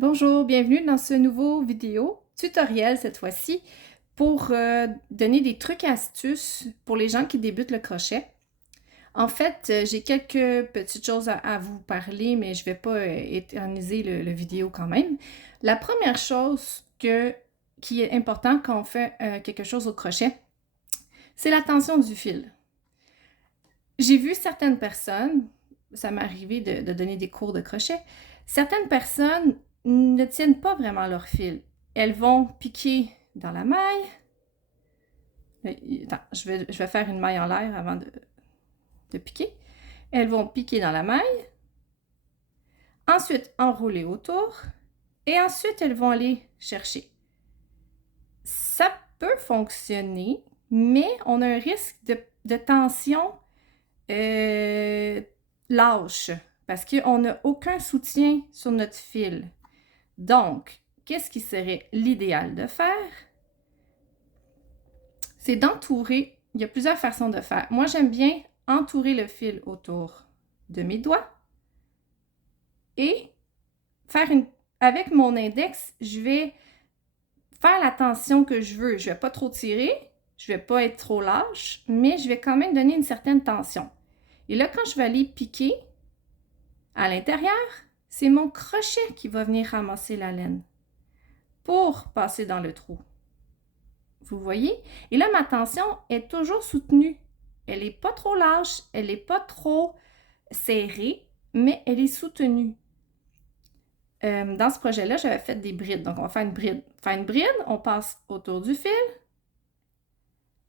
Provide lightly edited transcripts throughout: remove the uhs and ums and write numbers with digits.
Bonjour, bienvenue dans ce nouveau vidéo tutoriel cette fois-ci pour donner des trucs et astuces pour les gens qui débutent le crochet. En fait, j'ai quelques petites choses à vous parler, mais je ne vais pas éterniser le vidéo quand même. La première chose qui est importante quand on fait quelque chose au crochet, c'est la tension du fil. J'ai vu certaines personnes, ça m'est arrivé de donner des cours de crochet, certaines personnes ne tiennent pas vraiment leur fil. Elles vont piquer dans la maille. Attends, je vais faire une maille en l'air avant de piquer. Elles vont piquer dans la maille, ensuite enrouler autour, et ensuite elles vont aller chercher. Ça peut fonctionner, mais on a un risque de tension lâche parce qu'on n'a aucun soutien sur notre fil. Donc, qu'est-ce qui serait l'idéal de faire? C'est d'entourer. Il y a plusieurs façons de faire. Moi, j'aime bien entourer le fil autour de mes doigts et faire une... Avec mon index, je vais faire la tension que je veux. Je ne vais pas trop tirer, je ne vais pas être trop lâche, mais je vais quand même donner une certaine tension. Et là, quand je vais aller piquer à l'intérieur, c'est mon crochet qui va venir ramasser la laine pour passer dans le trou. Vous voyez? Et là, ma tension est toujours soutenue. Elle n'est pas trop lâche, elle n'est pas trop serrée, mais elle est soutenue. Dans ce projet-là, j'avais fait des brides. Donc, on va faire une bride. Faire une bride, on passe autour du fil.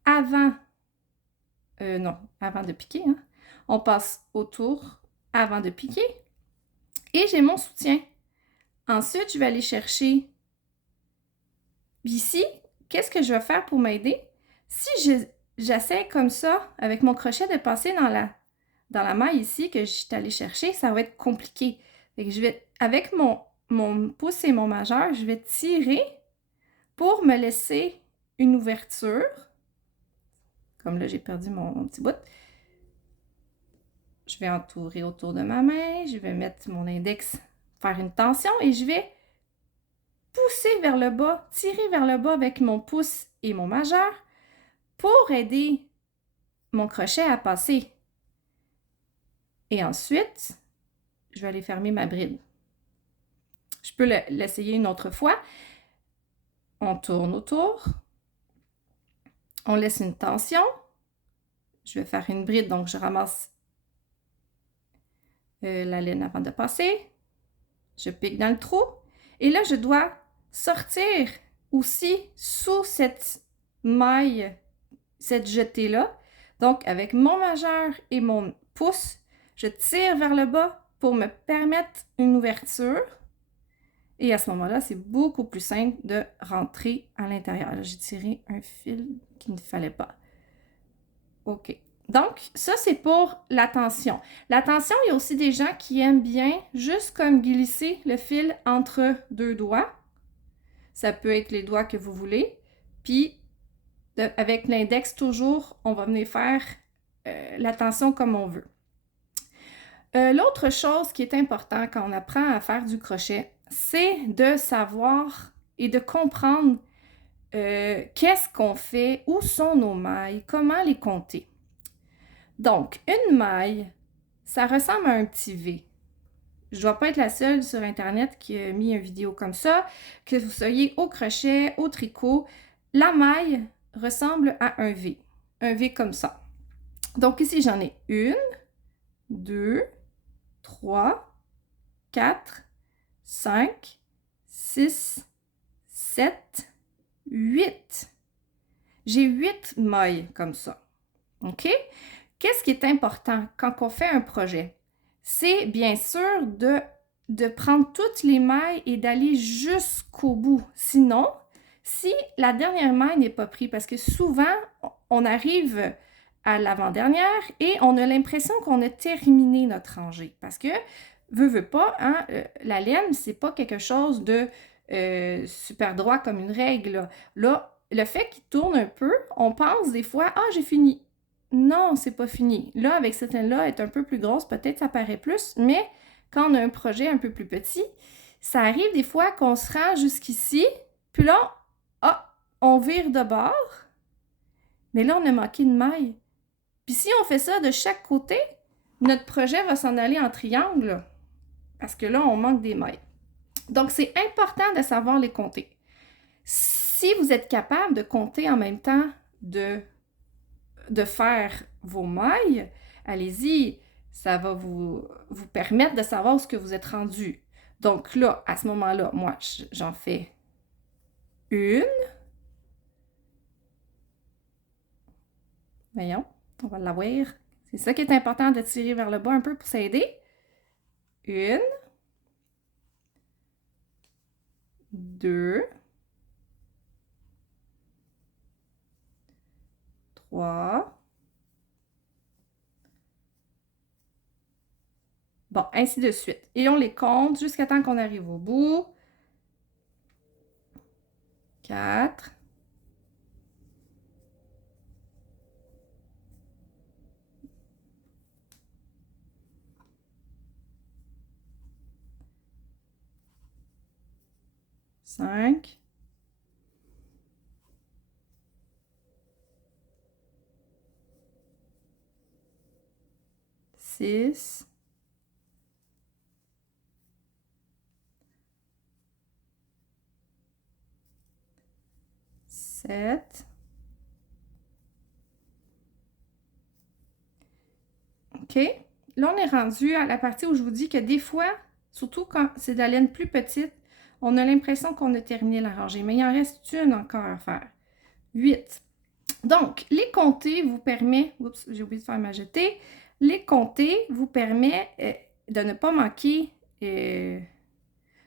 Avant de piquer, hein? On passe autour avant de piquer. Et j'ai mon soutien. Ensuite, je vais aller chercher. Ici, qu'est-ce que je vais faire pour m'aider? Si j'essaie comme ça, avec mon crochet, de passer dans la maille ici que je suis allée chercher, ça va être compliqué. Fait que je vais, avec mon pouce et mon majeur, je vais tirer pour me laisser une ouverture. Comme là, j'ai perdu mon petit bout. Je vais entourer autour de ma main. Je vais mettre mon index, faire une tension et je vais pousser vers le bas, tirer vers le bas avec mon pouce et mon majeur pour aider mon crochet à passer. Et ensuite, je vais aller fermer ma bride. Je peux l'essayer une autre fois. On tourne autour. On laisse une tension. Je vais faire une bride, donc je ramasse la laine avant de passer. Je pique dans le trou. Et là, je dois sortir aussi sous cette maille, cette jetée-là. Donc, avec mon majeur et mon pouce, je tire vers le bas pour me permettre une ouverture. Et à ce moment-là, c'est beaucoup plus simple de rentrer à l'intérieur. Là, j'ai tiré un fil qu'il ne fallait pas. OK. Donc, ça, c'est pour la tension. La tension, il y a aussi des gens qui aiment bien juste comme glisser le fil entre deux doigts. Ça peut être les doigts que vous voulez. Puis, avec l'index, toujours, on va venir faire la tension comme on veut. L'autre chose qui est important quand on apprend à faire du crochet, c'est de savoir et de comprendre qu'est-ce qu'on fait, où sont nos mailles, comment les compter. Donc, une maille, ça ressemble à un petit V. Je ne dois pas être la seule sur Internet qui a mis une vidéo comme ça, que vous soyez au crochet, au tricot. La maille ressemble à un V comme ça. Donc ici, j'en ai 1, 2, 3, 4, 5, 6, 7, 8. J'ai 8 mailles comme ça. OK? Qu'est-ce qui est important quand on fait un projet? C'est bien sûr de prendre toutes les mailles et d'aller jusqu'au bout. Sinon, si la dernière maille n'est pas prise, parce que souvent, on arrive à l'avant-dernière et on a l'impression qu'on a terminé notre rangée. Parce que, veut pas, hein, la laine, c'est pas quelque chose de super droit comme une règle. Là, le fait qu'il tourne un peu, on pense des fois, ah, j'ai fini. Non, c'est pas fini. Là, avec cette laine-là, elle est un peu plus grosse, peut-être ça paraît plus, mais quand on a un projet un peu plus petit, Ça arrive des fois qu'on se rend jusqu'ici, puis là, on vire de bord, mais là, on a manqué une maille. Puis si on fait ça de chaque côté, notre projet va s'en aller en triangle, parce que là, on manque des mailles. Donc, c'est important de savoir les compter. Si vous êtes capable de compter en même temps de faire vos mailles, allez-y, ça va vous permettre de savoir où ce que vous êtes rendu. Donc là, à ce moment-là, moi, j'en fais une. Voyons, on va l'avoir. C'est ça qui est important de tirer vers le bas un peu pour s'aider. Une. Deux. Trois. Bon, ainsi de suite. Et on les compte jusqu'à temps qu'on arrive au bout. 4. 5. 6. 7. OK? Là, on est rendu à la partie où je vous dis que des fois, surtout quand c'est de la laine plus petite, on a l'impression qu'on a terminé la rangée, mais il en reste une encore à faire. 8. Donc, les compter vous permet, oups, j'ai oublié de faire ma jetée, les compter vous permet de ne pas manquer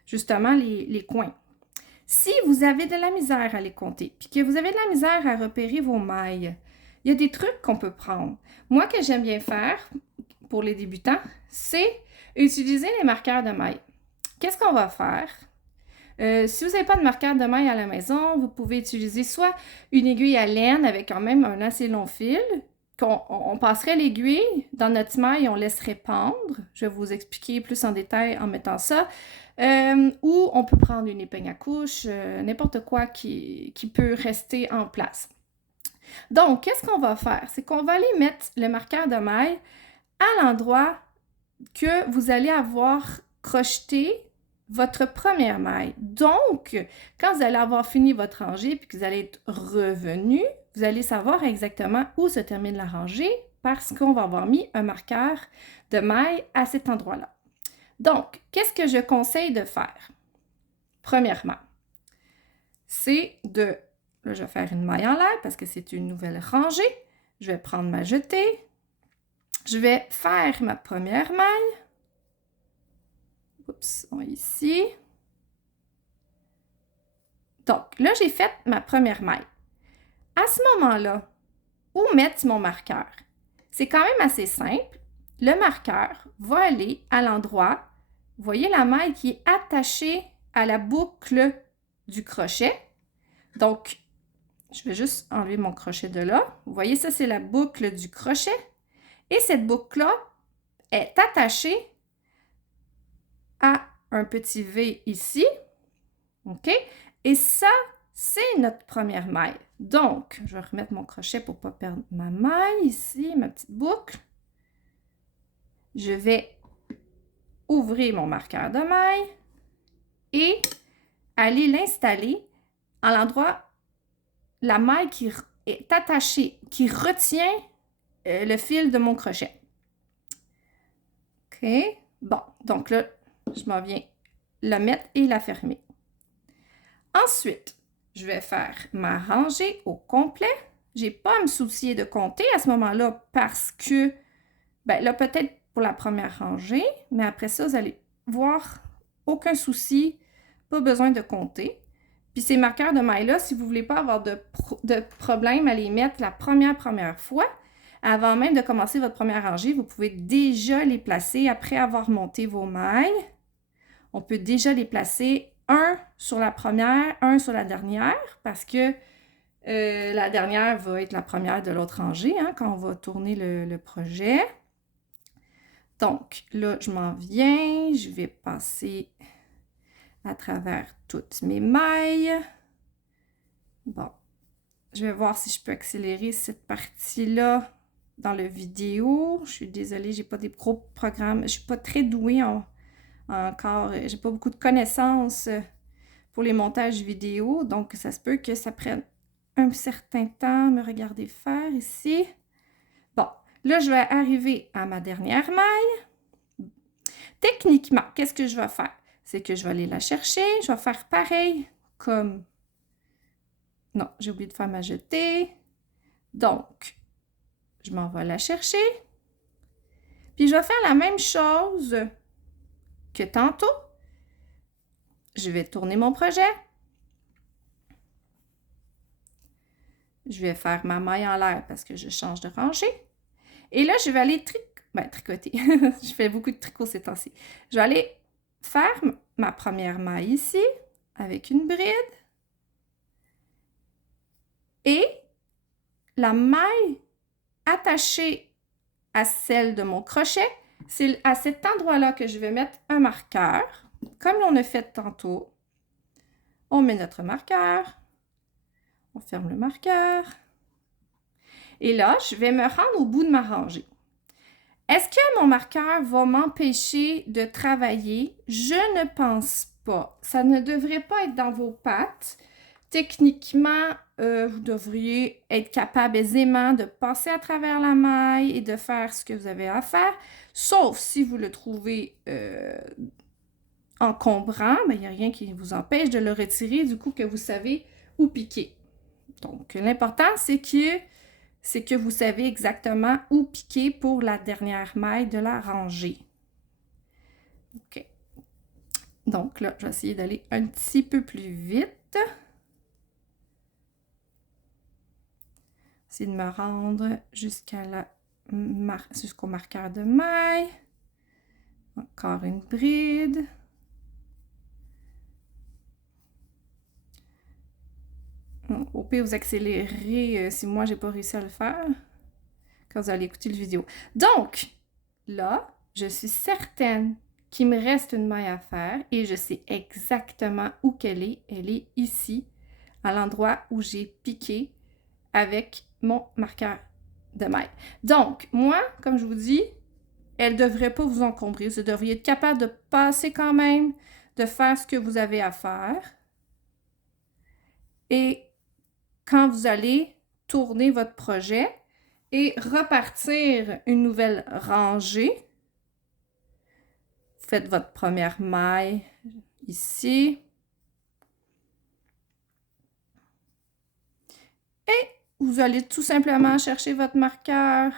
justement les coins. Si vous avez de la misère à les compter, puis que vous avez de la misère à repérer vos mailles, il y a des trucs qu'on peut prendre. Moi, que j'aime bien faire pour les débutants, c'est utiliser les marqueurs de mailles. Qu'est-ce qu'on va faire? Si vous n'avez pas de marqueur de mailles à la maison, vous pouvez utiliser soit une aiguille à laine avec quand même un assez long fil, qu'on passerait l'aiguille dans notre maille et on laisserait pendre. Je vais vous expliquer plus en détail en mettant ça. Ou on peut prendre une épingle à couche, n'importe quoi qui peut rester en place. Donc, qu'est-ce qu'on va faire? C'est qu'on va aller mettre le marqueur de maille à l'endroit que vous allez avoir crocheté votre première maille. Donc, quand vous allez avoir fini votre rangée puis que vous allez être revenu, vous allez savoir exactement où se termine la rangée parce qu'on va avoir mis un marqueur de maille à cet endroit-là. Donc, qu'est-ce que je conseille de faire? Premièrement, c'est de... Là, je vais faire une maille en l'air parce que c'est une nouvelle rangée. Je vais prendre ma jetée. Je vais faire ma première maille. Oups, on est ici. Donc, là, j'ai fait ma première maille. À ce moment-là, où mettre mon marqueur? C'est quand même assez simple. Le marqueur va aller à l'endroit, vous voyez la maille qui est attachée à la boucle du crochet. Donc, je vais juste enlever mon crochet de là. Vous voyez, ça, c'est la boucle du crochet. Et cette boucle-là est attachée à un petit V ici. OK? Et ça, c'est notre première maille. Donc, je vais remettre mon crochet pour ne pas perdre ma maille ici, ma petite boucle. Je vais ouvrir mon marqueur de maille et aller l'installer à l'endroit, la maille qui est attachée, qui retient le fil de mon crochet. OK? Bon, donc là, je m'en viens la mettre et la fermer. Ensuite, je vais faire ma rangée au complet. Je n'ai pas à me soucier de compter à ce moment-là parce que, ben là, peut-être pour la première rangée, mais après ça, vous allez voir, aucun souci, pas besoin de compter. Puis ces marqueurs de maille-là, si vous ne voulez pas avoir de problème à les mettre la première fois, avant même de commencer votre première rangée, vous pouvez déjà les placer après avoir monté vos mailles. On peut déjà les placer un sur la première, un sur la dernière, parce que la dernière va être la première de l'autre rangée hein, quand on va tourner le projet. Donc, là, je m'en viens, je vais passer à travers toutes mes mailles. Bon, je vais voir si je peux accélérer cette partie-là dans la vidéo. Je suis désolée, j'ai pas des gros programmes. Je suis pas très douée encore. J'ai pas beaucoup de connaissances pour les montages vidéo, donc ça se peut que ça prenne un certain temps à me regarder faire ici. Bon, là, je vais arriver à ma dernière maille. Techniquement, qu'est-ce que je vais faire? C'est que je vais aller la chercher. Je vais faire pareil comme... Non, j'ai oublié de faire ma jetée. Donc, je m'en vais la chercher. Puis, je vais faire la même chose que tantôt. Je vais tourner mon projet. Je vais faire ma maille en l'air parce que je change de rangée. Et là, je vais aller tricoter. Je fais beaucoup de tricot ces temps-ci. Je vais aller faire ma première maille ici avec une bride. Et la maille attachée à celle de mon crochet, c'est à cet endroit-là que je vais mettre un marqueur, comme on a fait tantôt. On met notre marqueur, on ferme le marqueur. Et là, je vais me rendre au bout de ma rangée. Est-ce que mon marqueur va m'empêcher de travailler? Je ne pense pas. Ça ne devrait pas être dans vos pattes. Techniquement, vous devriez être capable aisément de passer à travers la maille et de faire ce que vous avez à faire, sauf si vous le trouvez encombrant, il n'y a rien qui vous empêche de le retirer, du coup que vous savez où piquer. Donc, l'important, c'est que vous savez exactement où piquer pour la dernière maille de la rangée. OK. Donc là, je vais essayer d'aller un petit peu plus vite. Essayer de me rendre jusqu'au marqueur de maille. Encore une bride. Au pire, vous accélérez si moi, j'ai pas réussi à le faire quand vous allez écouter la vidéo. Donc, là, je suis certaine qu'il me reste une maille à faire et je sais exactement où qu'elle est. Elle est ici, à l'endroit où j'ai piqué avec mon marqueur de maille. Donc, moi, comme je vous dis, elle ne devrait pas vous encombrer. Vous devriez être capable de passer quand même, de faire ce que vous avez à faire. Et quand vous allez tourner votre projet et repartir une nouvelle rangée, vous faites votre première maille ici. Et vous allez tout simplement chercher votre marqueur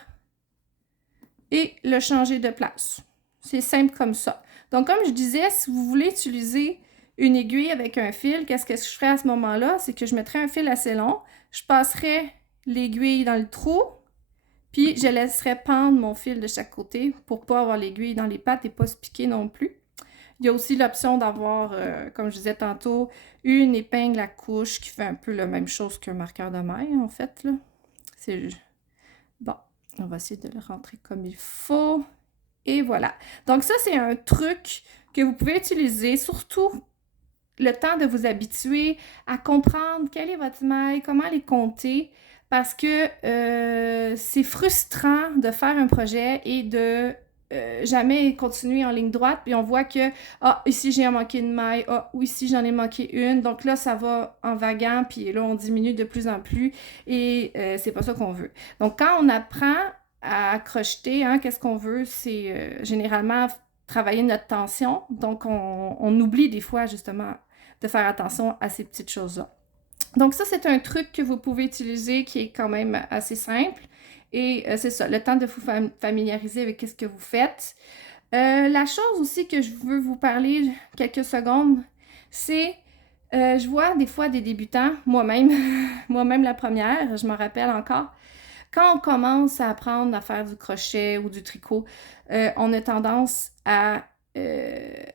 et le changer de place. C'est simple comme ça. Donc, comme je disais, si vous voulez utiliser une aiguille avec un fil, qu'est-ce que je ferais à ce moment-là? C'est que je mettrais un fil assez long, je passerais l'aiguille dans le trou, puis je laisserais pendre mon fil de chaque côté pour ne pas avoir l'aiguille dans les pattes et pas se piquer non plus. Il y a aussi l'option d'avoir, comme je disais tantôt, une épingle à couche qui fait un peu la même chose qu'un marqueur de maille, en fait, là. C'est... Bon, on va essayer de le rentrer comme il faut. Et voilà. Donc ça, c'est un truc que vous pouvez utiliser, surtout le temps de vous habituer à comprendre quelle est votre maille, comment les compter, parce que c'est frustrant de faire un projet et de jamais continuer en ligne droite, puis on voit que, ici j'ai manqué une maille, ou ici j'en ai manqué une, donc là ça va en vaguant, puis là on diminue de plus en plus, et c'est pas ça qu'on veut. Donc quand on apprend à crocheter, qu'est-ce qu'on veut, c'est généralement travailler notre tension, donc on oublie des fois justement de faire attention à ces petites choses-là. Donc ça, c'est un truc que vous pouvez utiliser qui est quand même assez simple. Et c'est ça, le temps de vous familiariser avec ce que vous faites. La chose aussi que je veux vous parler quelques secondes, c'est, je vois des fois des débutants, moi-même, moi-même la première, je m'en rappelle encore, quand on commence à apprendre à faire du crochet ou du tricot, on a tendance à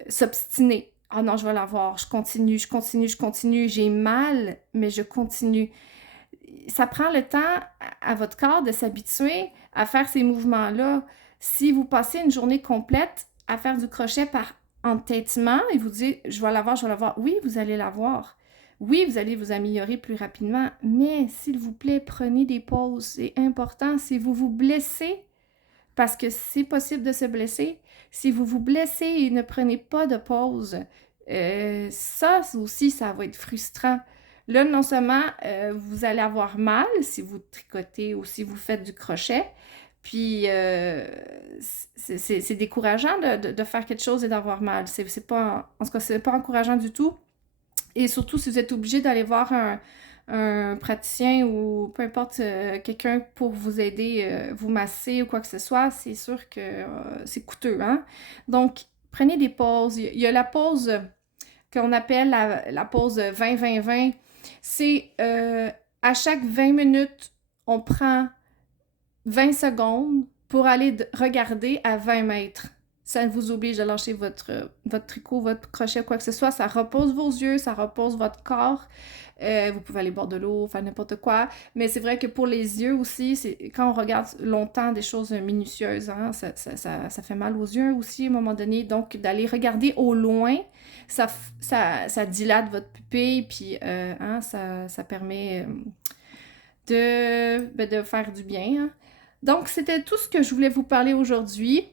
s'obstiner. Ah non, je vais l'avoir, je continue, j'ai mal, mais je continue. Ça prend le temps à votre corps de s'habituer à faire ces mouvements-là. Si vous passez une journée complète à faire du crochet par entêtement et vous dites « je vais l'avoir, je vais l'avoir », oui, vous allez l'avoir. Oui, vous allez vous améliorer plus rapidement, mais s'il vous plaît, prenez des pauses. C'est important. Si vous vous blessez, parce que c'est possible de se blesser, si vous vous blessez et ne prenez pas de pause, ça aussi, ça va être frustrant. Là, non seulement vous allez avoir mal si vous tricotez ou si vous faites du crochet, puis c'est décourageant de faire quelque chose et d'avoir mal. C'est pas, en tout cas, c'est pas encourageant du tout. Et surtout, si vous êtes obligé d'aller voir un praticien ou peu importe, quelqu'un pour vous aider, vous masser ou quoi que ce soit, c'est sûr que c'est coûteux, hein? Donc, prenez des pauses. Il y a la pause qu'on appelle la pause 20-20-20. C'est à chaque 20 minutes, on prend 20 secondes pour aller regarder à 20 mètres. Ça vous oblige à lâcher votre tricot, votre crochet, quoi que ce soit. Ça repose vos yeux, ça repose votre corps. Vous pouvez aller boire de l'eau, faire n'importe quoi. Mais c'est vrai que pour les yeux aussi, quand on regarde longtemps des choses minutieuses, hein, ça fait mal aux yeux aussi à un moment donné. Donc, d'aller regarder au loin, ça dilate votre pupille, puis hein, ça permet de faire du bien. Hein. Donc, c'était tout ce que je voulais vous parler aujourd'hui.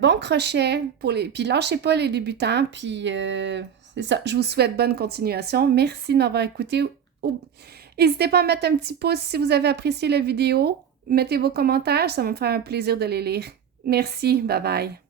Bon crochet pour les... Puis lâchez pas les débutants, puis c'est ça. Je vous souhaite bonne continuation. Merci de m'avoir écouté. N'hésitez pas à mettre un petit pouce si vous avez apprécié la vidéo. Mettez vos commentaires, ça va me faire un plaisir de les lire. Merci, bye bye.